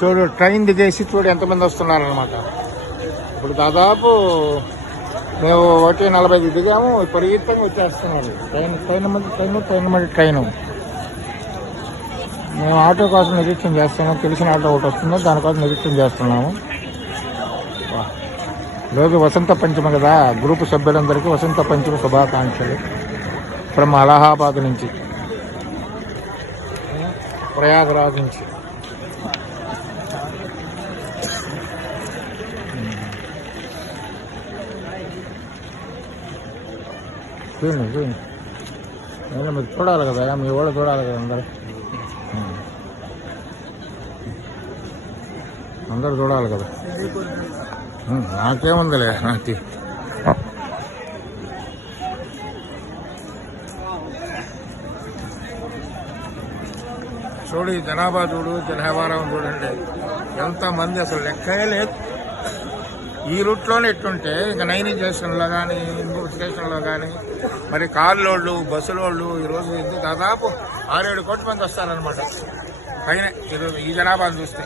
చూడు ట్రైన్ దిగేసి చూడు ఎంతమంది వస్తున్నారు అనమాట ఇప్పుడు దాదాపు మేము ఒకటి నలభై ఐదు దిగాము విపరీతంగా వచ్చేస్తున్నారు. ట్రైన్ ట్రైన్ మంది ట్రైన్ ట్రైన్ మంది ట్రైన్. మేము ఆటో కోసం నిరీక్షణ చేస్తున్నాం తెలిసిన ఆటో ఒకటి వస్తుందో దానికోసం నిరీక్షణ చేస్తున్నాము. రోజు వసంత పంచమి కదా గ్రూపు సభ్యులందరికీ వసంత పంచమి శుభాకాంక్షలు. ఫ్రమ్ అలహాబాద్ నుంచి. ప్రయాగరాజ్ నుంచి. చూడండి చూడండి నేను మీరు చూడాలి కదా మీ వాళ్ళు చూడాలి కదా అందరు ఉం. అందరు చూడాలి కదా ఉం, నాకేముందిలే నాకు చూడు ఈ జనాభా చూడు జనాభారం చూడండి ఎంతమంది అసలు లెక్కే లేదు ఈ రూట్లోనే ఎట్టుంటే ఇక నైని స్టేషన్లో కానీ ఇంకొక స్టేషన్లో కానీ మరి కార్లోళ్ళు బస్సులోళ్ళు ఈరోజు దాదాపు ఆరేడు కోట్ల మంది వస్తారనమాట పైన ఈరోజు ఈ జనాభాను చూస్తే.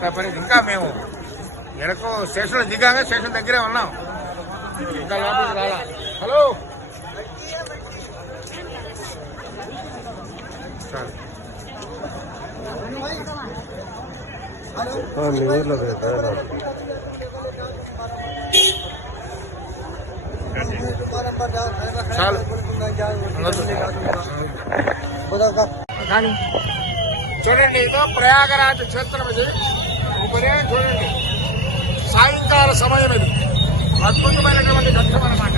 తప్పని ఇంకా మేము ఎడకు స్టేషన్లో దిగాక స్టేషన్ దగ్గరే ఉన్నాం. ఇంకా లోపలికి రాలా. హలో? మీ ఊర్లో చాలు ఉండొద్దు. కానీ చూడండి ఇదో ప్రయాగరాజ క్షేత్రం ఇది. ఇప్పుడే చూడండి. సాయంకాల సమయం ఇది. అద్భుతమైనటువంటి ఘట్టం అనమాట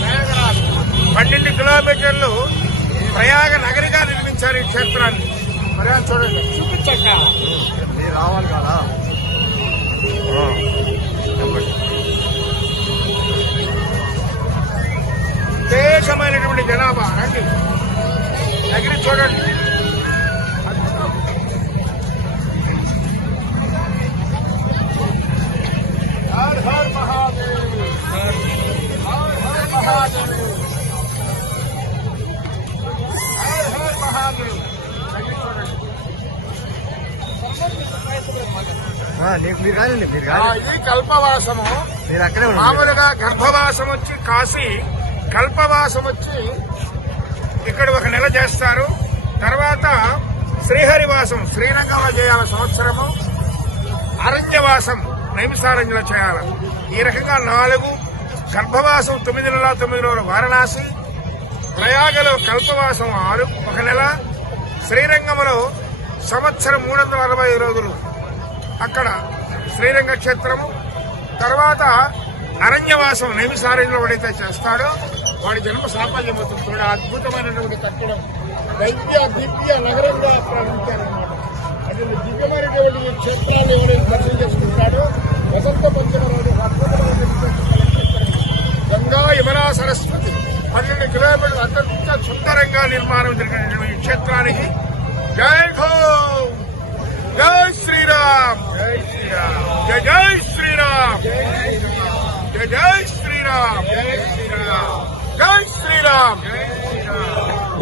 ప్రయాగరాజ్. పన్నెండు కిలోమీటర్లు ప్రయాగ నగరిగా నిర్మించారు ఈ క్షేత్రాన్ని. మరి చూడండి. చూపించక్క మీరు రావాలి కదా? హర్ మహాదేవ్. నగిరి చూడండి. నీకు మీరు కాదండి మీరు కాదు. ఇది కల్పవాసము మీరు అక్కడే ఉండండి. మామూలుగా గర్భవాసం వచ్చి కాసి కల్పవాసం వచ్చి ఇక్కడ ఒక నెల చేస్తారు. తర్వాత శ్రీహరివాసం శ్రీరంగంలో చేయాలి సంవత్సరము. అరణ్యవాసం నైమిసారణ్యంలో చేయాలి. ఈ రకంగా నాలుగు గర్భవాసం తొమ్మిది నెలల తొమ్మిది రోజులు వారణాసి ప్రయాగలో కల్పవాసం ఆరు ఒక నెల శ్రీరంగంలో సంవత్సరం మూడు వందల అరవై రోజులు. అక్కడ శ్రీరంగ క్షేత్రము. తర్వాత అరణ్యవాసం నైమిసారణ్యంలో ఎవడైతే చేస్తాడో. వాడి జన్మ సాఫల్యం అవుతుంది. చూడ అద్భుతమైనటువంటి కట్టడం. దైత్య దివ్య నగరంగా ప్రారంభించారనమాట అటువంటి దివ్యమైనటువంటి క్షేత్రాన్ని ఎవరైతే దర్శనం చేసుకుంటాడో వసంత పంచమరాజు గంగా యమునా సరస్వతి పన్నెండు కిలోమీటర్లు అత్యంత సుందరంగా నిర్మాణం జరిగినటువంటి ఈ క్షేత్రానికి జై హో! జై శ్రీరామ్! జై శ్రీరామ్! జై జై శ్రీరామ్! జై జై శ్రీరామ్! జై శ్రీరామ్! జై శ్రీరామ్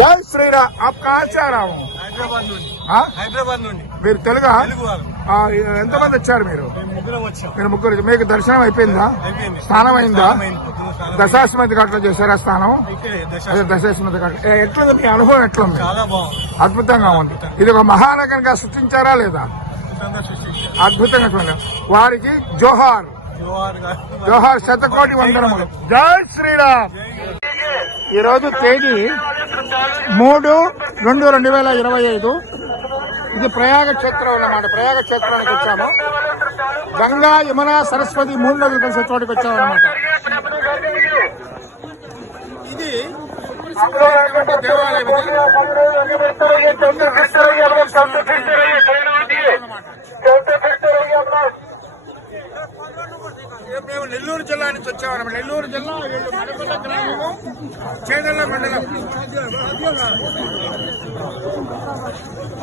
జై శ్రీరామ్ ఆ హూ హైదరాబాద్ నుండి. హైదరాబాద్ నుండి. మీరు తెలుగు? ఎంతమంది వచ్చారు మీరు? నేను ముగ్గురు మీకు దర్శనం అయిపోయిందా? స్నానం అయిందా దశాశ్వతి ఘాట్లో చేశారా స్నానం? అదే దశాశ్వమతి ఘాట్. ఎట్లుంది? మీ అనుభవం ఎట్లుంది? అద్భుతంగా ఉంది. ఇది ఒక మహానగరంగా సృష్టించారా లేదా? అద్భుతంగా వారికి జోహార్. జోహార్ శతకోటి వందనములు. జై శ్రీరామ్. ఈ రోజు తేదీ మూడు రెండు రెండు వేల ఇరవై ఐదు. ఇది ప్రయాగ క్షేత్రం అన్నమాట. ప్రయాగ క్షేత్రానికి వచ్చాము. గంగా యమున సరస్వతి మూడు నదులు కలిసి చోటుకి వచ్చాము అన్నమాట. ఇది దేవాలయం ఇది. మేము నెల్లూరు జిల్లా నుంచి వచ్చామన్నమాట. నెల్లూరు జిల్లా వీళ్ళు మడకొండ గ్రామము చేదల్ల మండలం.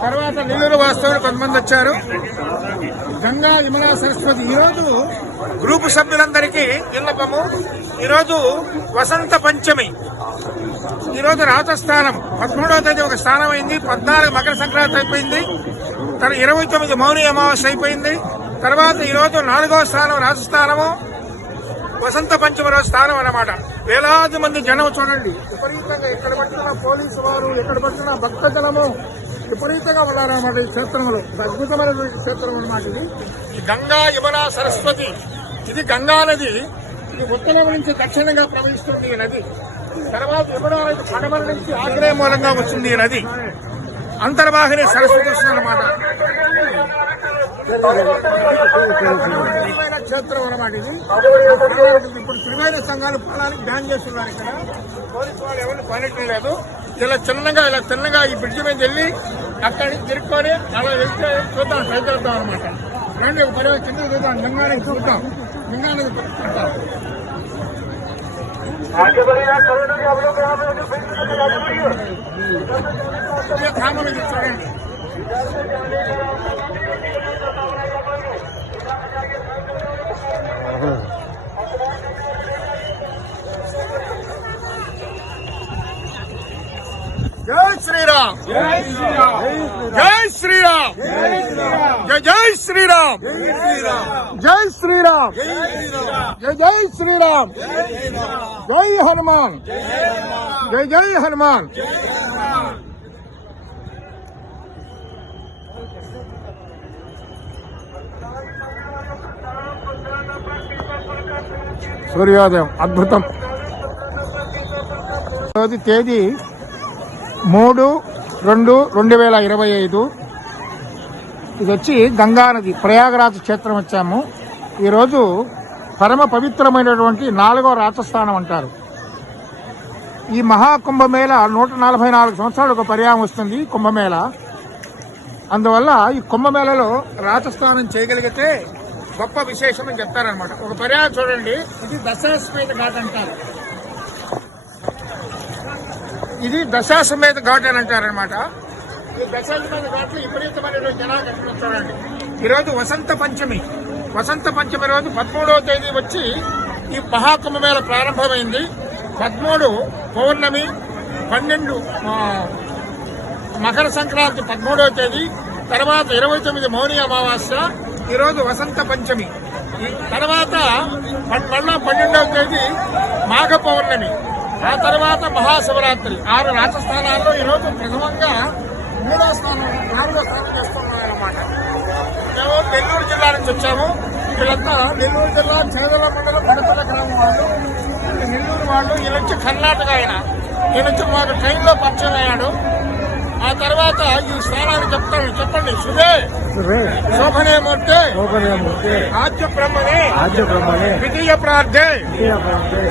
తర్వాత నెల్లూరు వాస్తవులు కొంతమంది వచ్చారు. గంగా యమునా సరస్వతి. ఈరోజు గ్రూపు సభ్యులందరికీ విన్నపము ఈరోజు వసంత పంచమి. ఈరోజు రాతస్థానం పదమూడవ తేదీ ఒక స్థానం అయింది. పద్నాలుగు మకర సంక్రాంతి అయిపోయింది. తన ఇరవై తొమ్మిది మౌని అమావాస్య అయిపోయింది. తర్వాత ఈరోజు నాలుగవ స్థానం రాజస్థానము. వసంత పంచమ రోజు స్థానం అన్నమాట. వేలాది మంది జనం చూడండి. విపరీతంగా ఎక్కడ పట్టిన పోలీసు వారు ఎక్కడ పట్టిన భక్త జనము విపరీతంగా ఉన్నారన్నమాట ఈ క్షేత్రంలో. ఒక అద్భుతమైనటువంటి క్షేత్రం అనమాట ఇది. ఈ గంగా యమున సరస్వతి. ఇది గంగా నది. ఇది ఉత్తరం నుంచి దక్షిణంగా ప్రవహిస్తుంది ఈ నది. తర్వాత యమునా నది పడమర నుంచి ఆగ్నేయ మూలంగా వచ్చింది ఈ నది. అంతర్వాహిని సరస్వతి వస్తుంది అన్నమాట. త్రివేణ క్షేత్రం అన్నమాట ఇది. ఇప్పుడు త్రివేణ సంఘాలు పొలానికి బ్యాన్ చేస్తున్నారు ఇక్కడ. పోలీసు వాళ్ళు ఎవరిని పనిటం లేదు ఇలా చిన్నగా ఇలా చిన్నగా ఈ బ్రిడ్జ్ మీద వెళ్ళి అక్కడి నుంచి తిరుక్కొని అలా వెళ్తే చూద్దాం ట్రై చేద్దాం అనమాట రండి ఒక పది కింద చూద్దాం లింగానికి చూద్దాం. లింగానికి చూద్దాం. చూడండి खाना में చూడండి జై శ్రీరామ్ జై శ్రీరామ్ జై శ్రీరామ్ జై జై శ్రీరామ్ జై శ్రీరామ్ జై జై శ్రీరామ్ జై హనుమాన్ జై జై హనుమాన్ సూర్యోదయం అద్భుతం రోజు తేదీ మూడు రెండు రెండు వేల ఇరవై ఐదు. ఇది వచ్చి గంగానది ప్రయాగరాజ క్షేత్రం వచ్చాము. ఈరోజు పరమ పవిత్రమైనటువంటి నాలుగో రాజస్థానం అంటారు. ఈ మహాకుంభమేళ నూట నలభై నాలుగు సంవత్సరాలు ఒక పర్యాయం వస్తుంది కుంభమేళ. అందువల్ల ఈ కుంభమేళలో రాజస్థానం చేయగలిగితే గొప్ప విశేషం అని చెప్తారనమాట ఒక పర్యాయం చూడండి. ఇది దశాశ్వేత ఘాట్ అంటారు. ఇది దశాశ్వమేధ ఘాట్ అని అంటారనమాట ఈ దశాశ్వమేధ ఘాట్లో విపరీతమైన జనాలు చూడండి ఈరోజు వసంత పంచమి. వసంత పంచమి రోజు పదమూడవ తేదీ వచ్చి ఈ మహాకుంభమేళ ప్రారంభమైంది. పదమూడు పౌర్ణమి పన్నెండు మకర సంక్రాంతి పదమూడవ తేదీ తర్వాత ఇరవై తొమ్మిది మౌని అమావాస్య ఈరోజు వసంత పంచమి. తర్వాత మళ్ళా పన్నెండవ తేదీ మాఘ పౌర్ణమి. ఆ తర్వాత మహాశివరాత్రి. ఆరు రాజస్థానాల్లో ఈరోజు ప్రథమంగా మూడో స్థానం నాలుగో స్థానం చేస్తున్నాయన్నమాట మేము నెల్లూరు జిల్లా నుంచి వచ్చాము. వీళ్ళంతా నెల్లూరు జిల్లా చేదల మండలం పడతల గ్రామం వాళ్ళు నెల్లూరు వాళ్ళు. వీళ్ళ నుంచి కర్ణాటక ఆయన ఈ నుంచి మాకు ట్రైన్లో పరిచయం అయ్యాడు. ఆ తర్వాత ఈ స్థానాన్ని చెప్తాను చెప్పండి సుధే శోభనే మూర్తే ఆద్య బ్రహ్మణే ఆద్య బ్రహ్మణే ద్వితీయ ప్రార్థే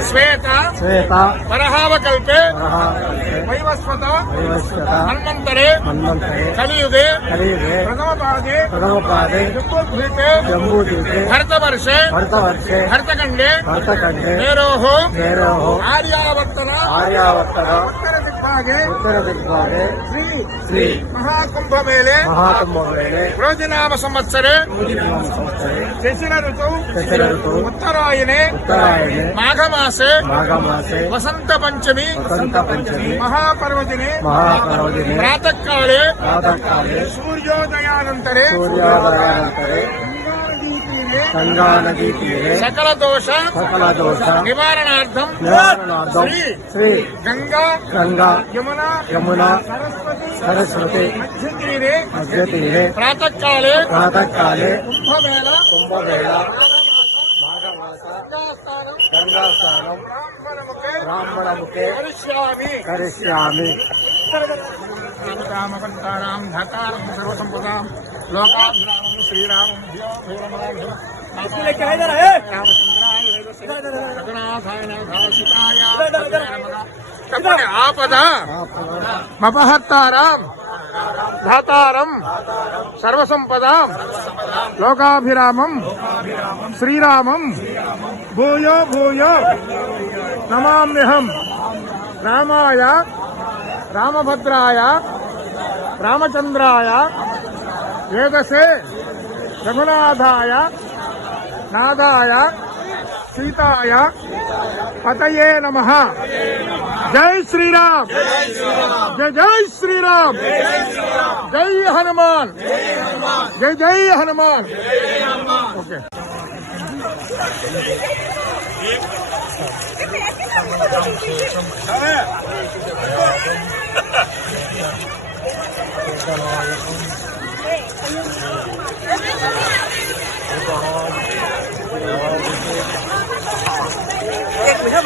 శ్వేత శ్వేత వరహావకల్పే మహాకల్పే వైవస్వత వైవస్వత హన్మంతరే మన్వంతరే కలియుగే కలియుగే ప్రథమ పాదే ప్రథమపాదే జంబూద్వీపే జంబూద్వీపే భరతవర్షే భరతవర్షే భరతఖండే భరతఖండే నేరోహో నేరోహో ఆర్యావర్తన ఆర్యావర్తన రోజునామ సంవత్సరే దశర ఋతువు ఉత్తరాయణే మాఘమాసే మాఘమాసే వసంత పంచమి మహాపర్వదినే మహాపర్వదినే ప్రాతకాలే ప్రాతకాలే సూర్యోదయానంతరే సూర్యోదయానంతరే గంగా నదీ తీరే సకల దోష సకల దోష నివారణార్థం నివారణార్థం శ్రీ గంగా గంగా యమున యమున సరస్వతి మధ్యతీరే ప్రాతకాలే కుంభమేళ గంగాస్నానం బ్రాహ్మణముఖే కరిష్యామి కరిష్యామి श्रीरामकर्तारां लोकाभिराम श्रीराम भूय भूय। मपहर्तारां धातारं रामभद्राय रामचंद्राय वेदसे रघुनाथाय नाथाय सीताय पतये नमः जय श्री राम जय जय श्री राम जय हनुमान जय जय हनुमान ओके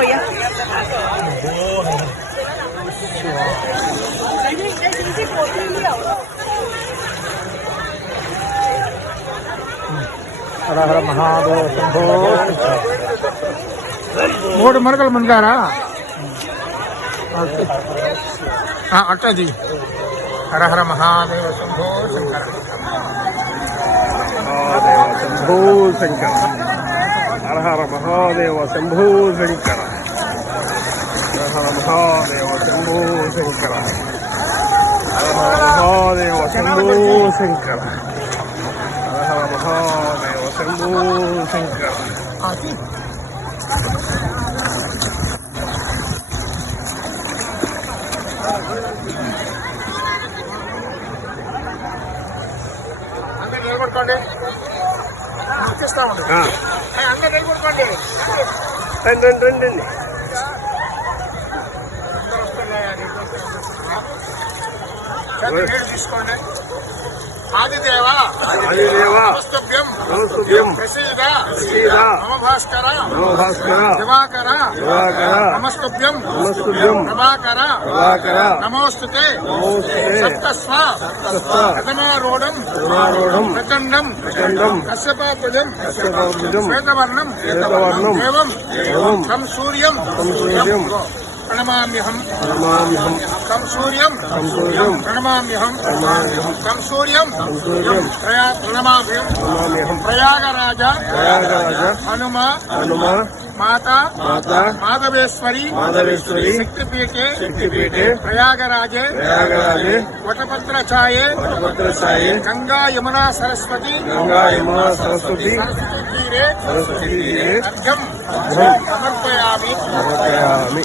भैया। हर महादेव शंभो। मरकल मनगारा हाँ अच्छा जी। हर हर महादेव शंभो शंकर। महादेव शंभो शंकर। हर हर महादेव शंभो शंकर। హర హర మహాదేవ శంభూ శంకర హర హర మహాదేవ శంభూ శంకర హర హర మహాదేవ శంభూ శంకర అందరు నిలబడుకోండి ఇచ్చేస్తా ఉండు ఆ, అందరు నిలబడుకోండి రండి రండి రండి తీసుకోండి. ఆదిదేవ నమస్తుభ్యం ప్రసీద నమ భాస్కర దివాకర నమస్తుభ్యం ప్రభాకర నమోస్తుతే నమోస్తే సప్తస్వ కరుణారూఢం ప్రచండం కశ్యపాభుజం శ్వేతవర్ణం శ్వేతవర్ణం ఏవం ప్రణమామ్యహం. నమామ్యహం తం సూర్యం. తం సూర్యం. ప్రణమామ్యహం. నమామ్యహం తం సూర్యం. తం సూర్యం. ప్రయా ప్రణమామ్యం నమామ్యహం ప్రయాగరాజ. ప్రయాగరాజ. హనుమ. హనుమ. మాత. మాత. మాధవేశ్వరి. మాధవేశ్వరి. శక్తిపీఠే. శక్తిపీఠే. ప్రయాగరాజే. ప్రయాగరాజే. వటపత్ర ఛాయే వటపత్ర సాయి గంగా యమునా సరస్వతి. గంగా యమున సరస్వతి. సరస్వతి తీరే. సరస్వతి తీరే. అర్ఘం సమర్పయామి. సమర్పయామి.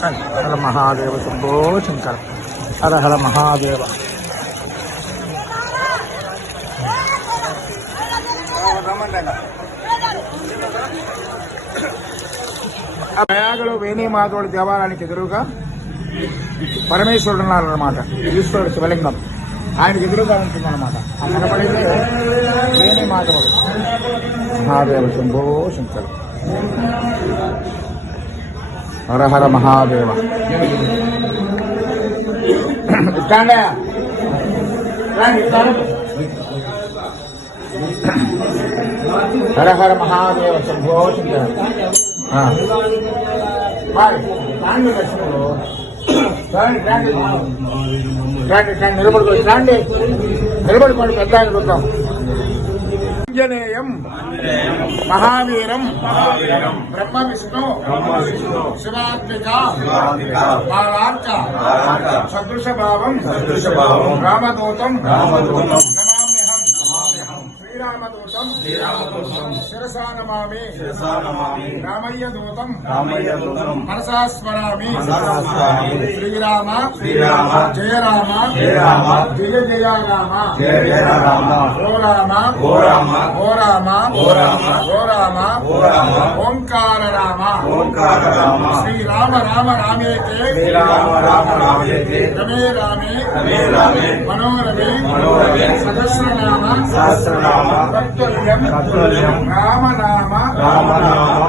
శంకర్ హర మహాదేవ శంభో శంకర హర హర మహాదేవ. ప్రయాగలో వేణీమాధవుడి దేవాలయానికి ఎదురుగా పరమేశ్వరుడు ఉన్నారన్నమాట. ఈశ్వరుడు శివలింగం. ఆయనకి ఎదురుగా ఉంటుందన్నమాట. ఆ వేణి వేణీమాధవుడు మహాదేవ శంభో శంకర్. హరహర మహాదేవ. ఇట్లాండే హర హర మహాదేవ శంభో నిలబడుకోండి నిలబడుకోండి పెద్ద ఆయన చూద్దాం. ఆంజనేయం. మహావీరం. బ్రహ్మ విష్ణు శివాత్మిక. బాలార్క సదృశ భావం. రామదూతం. శ్రీరామదూతం శిరసా నమామి రామయ్య దూతం మనసా స్మరామి శ్రీరామ శ్రీరామ జయ రామ జయ రామ జయ జయ రామ జయ జయ రామ ఓ రామ ఓ రామ ఓ రామ ఓ రామ ఓ రామ ఓ రామ ఓంకార రామ ఓంకార రామ శ్రీరామ రామ రామేతే శ్రీరామ రామ రామేతి రమే రామే రమే రామే మనోరమే మనోరమే సహస్రనామ సహస్రనామ తత్తుల్యం రామనామ. రామనామ.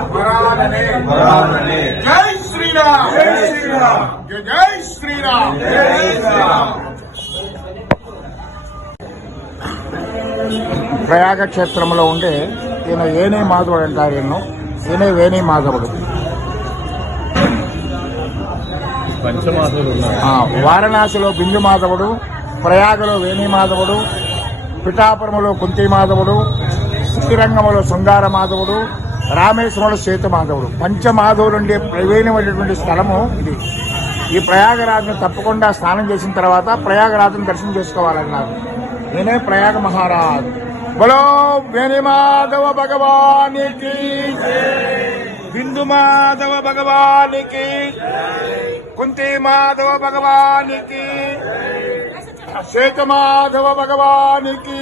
జై శ్రీరామ్. జై శ్రీరామ్. జై జై శ్రీరామ్. జై శ్రీరామ్. ప్రయాగ క్షేత్రంలో ఉండే ఈయన ఏనే మాధవుడు అంటారు ఈయన ఈయన వేణి మాధవుడు. పంచమాధవులు ఉన్నారు ఆ, వారణాసిలో బిందు మాధవుడు ప్రయాగలో వేణి మాధవుడు పిఠాపురములో కుంతి మాధవుడు శ్రీరంగములో శృంగార మాధవుడు రామేశ్వరంలో శ్వేతమాధవుడు మాధవుడు. ఉండే ప్రవీణమైనటువంటి స్థలము ఇది. ఈ ప్రయాగరాజును తప్పకుండా స్నానం చేసిన తర్వాత ప్రయాగరాజును దర్శనం చేసుకోవాలన్నారు. నేనే ప్రయాగ మహారాజ్. బలో వేణి భగవానికి బిందు మాధవ భగవానికి కుంతి మాధవ భగవానికి శ్వేత మాధవ భగవానికి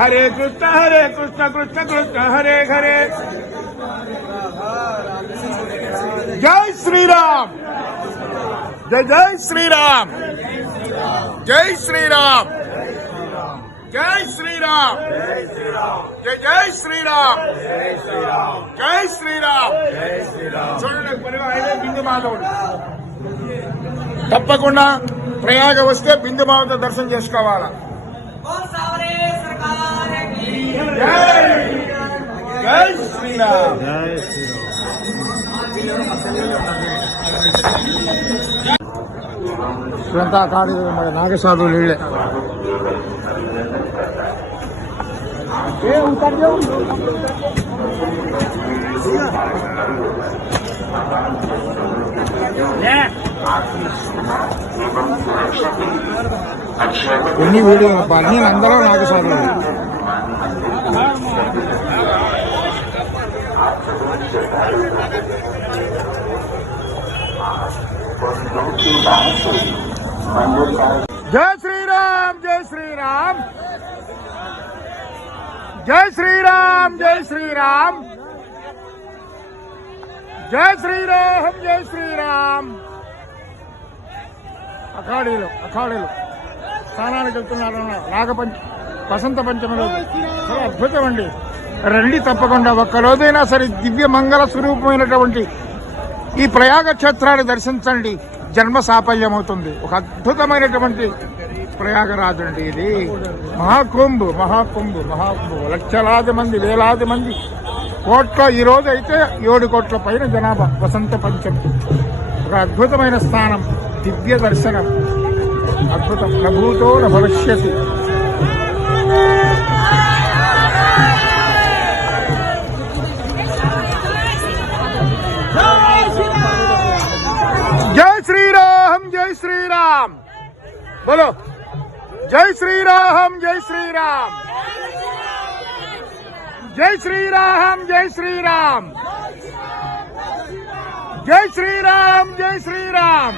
हरे कृष्ण हरे कृष्ण कृष्ण कृष्ण, हरे हरे जय श्री राम जय जय श्री राम जय श्री राम जय श्री राम जय जय श्री राम जय श्री राम చూడండి పరివా అయితే బిందు మాధవుడు తప్పకుండా ప్రయాగ వస్తే బిందు జై శ్రీరామ్ జై ಶ್ರೀರಾಮ್ ಕಾಡಿದ ಮಗ ನಾಗಸಾಧು ಲೀಳೆ Yeah. ఇళ్ళే ఎన్ని వీడియో అన్ని అందరూ నాగసాధువులు జై శ్రీరామ్ జై శ్రీరామ్ జై శ్రీరామ్ జై శ్రీరామ్ జై శ్రీరామ్ జై శ్రీరామ్ అఖాడీలు అఖాడీలు స్నానానికి వెళ్తున్నారు నాగపంచ వసంత పంచమి రోజు చాలా అద్భుతం అండి. రండి తప్పకుండా. ఒక్కరోజైనా సరే దివ్య మంగళ స్వరూపమైనటువంటి ఈ ప్రయాగ క్షేత్రాన్ని దర్శించండి. జన్మ సాఫల్యమవుతుంది. ఒక అద్భుతమైనటువంటి ప్రయాగరాజు అండి ఇది. మహాకుంభ్ మహాకుంభ్ మహాకుంభ్. లక్షలాది మంది వేలాది మంది. కోట్ల ఈ రోజు అయితే ఏడు కోట్ల పైన జనాభా. వసంత పంచమి. ఒక అద్భుతమైన స్థానం. దివ్య దర్శనం. అద్భుతం నభూతో న భవిష్యతి జై శ్రీరామ్ జై శ్రీరామ్ బోలో జై శ్రీరామ్ జై శ్రీరామ్ జై శ్రీరామ్ జై శ్రీరామ్ జై శ్రీరామ్ జై శ్రీరామ్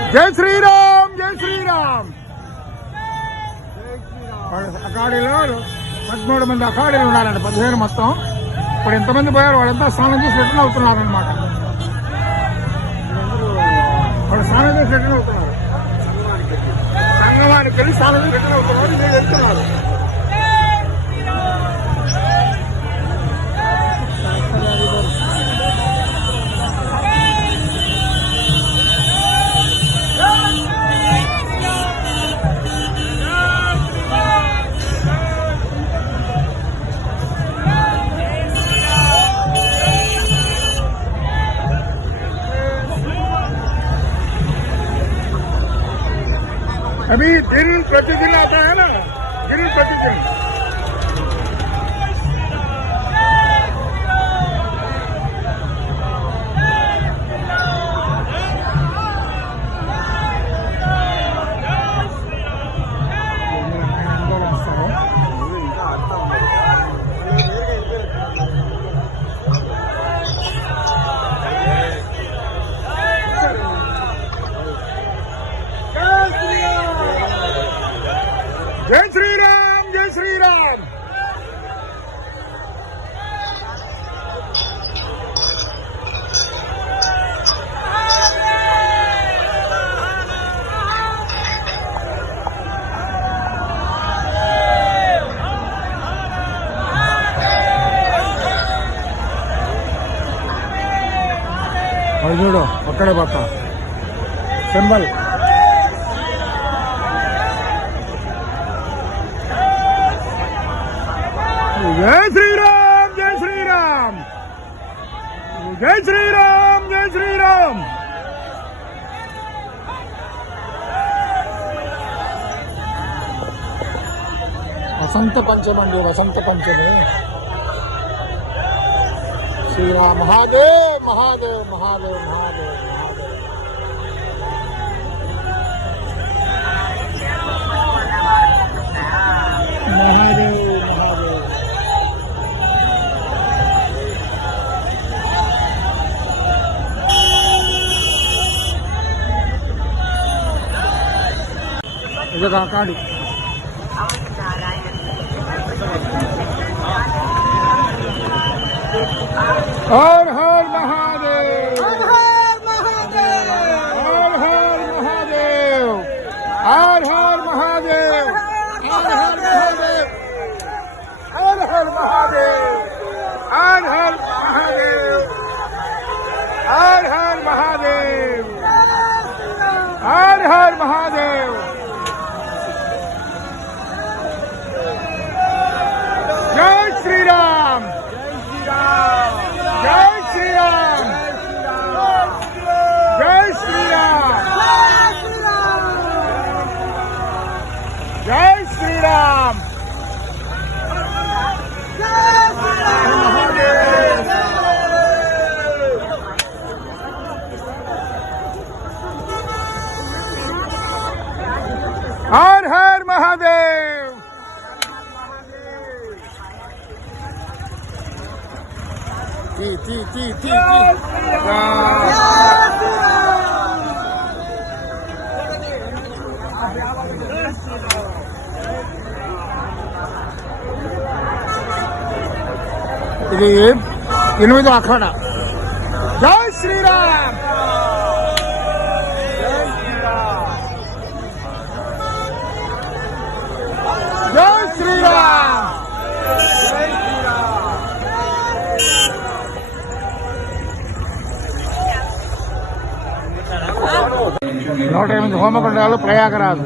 జై శ్రీరామ్ జై శ్రీరామ్. అకాడీలో పదమూడు మంది అకాడీలు ఉన్నారండి పదిహేను మొత్తం. ఇప్పుడు ఎంతమంది పోయారు? వాళ్ళంతా స్నానం చేసి రిటర్న్ అవుతున్నారు అనమాట వాళ్ళు స్నానం చేసి రిటర్న్ అవుతున్నారు. సంగమానికి వెళ్ళి స్నానం చేసి రిటర్న్ అవుతున్నారు. వెళ్తున్నారు. अभी दिन प्रतिदिन आता है ना दिन प्रतिदिन। पकड़े बाता सिंबल। जय श्री राम जय श्री राम जय श्री राम जय श्री राम वसंत पंचमी वसंत पंचमी। श्री राम महादेव महादेव महादेव महादेव। जगह काढू हर हर महादेव हर महादेव हर हर महादेव हर हर महादेव हर हर महादेव हर हर महादेव हर हर महादेव हर हर महादेव हर हर महादेव అఖాడ జై శ్రీరామ్! జై శ్రీరామ్! నూట ఎనిమిది హోమగుండాలు ప్రయాగరాజు.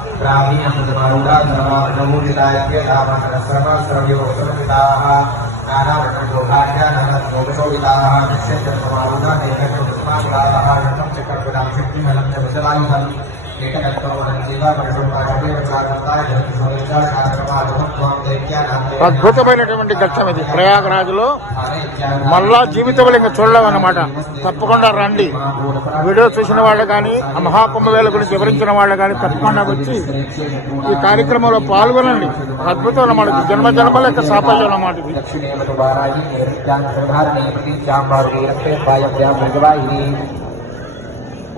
ग्रामीणमुद्रमरुडाधर्माणमुदितायत्यधामन्द्रसर्वस्रव्योसमपिताः नानावृतोभाग्यानां गोपशोभिताः निश्चन्द्रमारुडा नेत्रकर्तुमानुराधाः रत्नं चक्रपुरां शक्तिमलं च అద్భుతమైనటువంటి ఘట్టం ఇది. ప్రయాగరాజులో మళ్ళా జీవితంలో ఇంకా చూడలేమన్నమాట. తప్పకుండా రండి. వీడియో చూసిన వాళ్ళు కానీ ఆ మహాకుంభవేళ గురించి వివరించిన వాళ్ళు కానీ తప్పకుండా వచ్చి ఈ కార్యక్రమంలో పాల్గొనండి. అద్భుతం అన్నమాట. ఇది జన్మ జన్మల యొక్క సాఫల్యం అన్నమాట ఇది.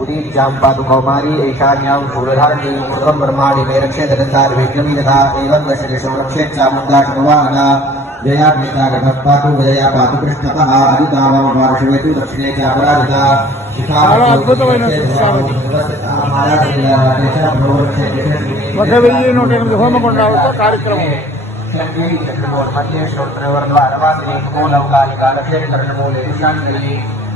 उदीप्यां पातु कौमारी ईशान्यां शूलधारणी सर्वं ब्रह्माणि मे रक्षेत विघ्नमी तथा एवं दशदिशो रक्षे चामुंडा शर्वाणा जया मेता घटः पातु जया पातु कृष्णतः अदितावामपार्श्वेतु दक्षिणे च अपराजिता। ಕಾರ್ಯಕ್ರಮವು ಹರವಾದಿ ಮೂಲವು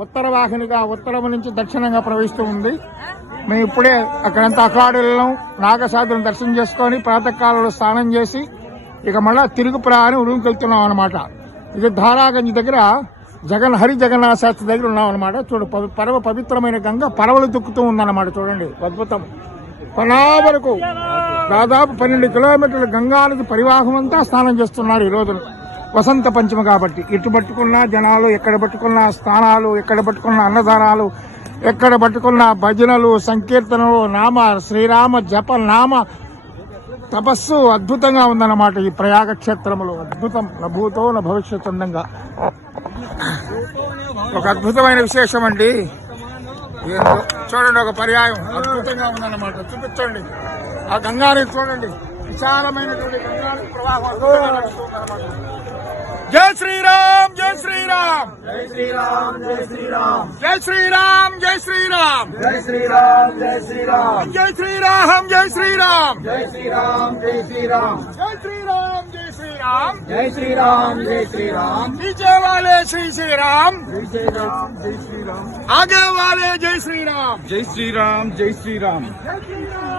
ఉత్తర వాహినిగా ఉత్తరం నుంచి దక్షిణంగా ప్రవహిస్తూ ఉంది. మేము ఇప్పుడే అక్కడంతా అఖాడులను నాగసాధులను దర్శనం చేసుకొని ప్రాతకాలంలో స్నానం చేసి ఇక మళ్ళా తిరుగు ప్రయాణం రూమ్కి వెళ్తున్నాం అనమాట ఇది ధారాగంజ్ దగ్గర జగన్ హరి జగన్నాథ శాస్త్రి దగ్గర ఉన్నాం అనమాట చూడు పవి- పరమ పవిత్రమైన గంగ పరవలు దుక్కుతూ ఉందన్నమాట చూడండి. అద్భుతం. కొనా వరకు దాదాపు పన్నెండు కిలోమీటర్ల గంగా నది పరివాహం అంతా స్నానం చేస్తున్నారు ఈ రోజున. వసంత పంచమి కాబట్టి. ఇటు పట్టుకున్న జనాలు ఎక్కడ పట్టుకున్న స్థానాలు ఎక్కడ పట్టుకున్న అన్నదానాలు ఎక్కడ పట్టుకున్న భజనలు సంకీర్తనలు నామ శ్రీరామ జప నామ తపస్సు అద్భుతంగా ఉందన్నమాట ఈ ప్రయాగ క్షేత్రములో. అద్భుతం. నభూతో భూతో నా భవిష్యత్ అందంగా ఒక అద్భుతమైన విశేషం అండి చూడండి ఒక పర్యాయం. అద్భుతంగా ఉందన్నమాట. చూపించండి. ఆ గంగాని చూడండి. విశాలమైనటువంటి గంగాని ప్రవాహం అద్భుతంగా జై శ్రీరామ్ జై శ్రీరామ్ జై శ్రీరామ్ జై శ్రీరామ్ జై శ్రీరామ్ జై శ్రీరామ్ జై శ్రీరామ్ జై శ్రీరామ్ జై శ్రీరామ్ జై శ్రీరామ్ జై శ్రీరామ్ జై శ్రీరామ్ జై శ్రీరామ్ జై శ్రీరామ్ జై శ్రీరామ్ జై శ్రీరామ్ नीचे वाले श्री श्री राम జై శ్రీరామ్ జై శ్రీరామ్ आगे वाले जय श्री राम జై శ్రీరామ్ జై శ్రీరామ్ जय श्री राम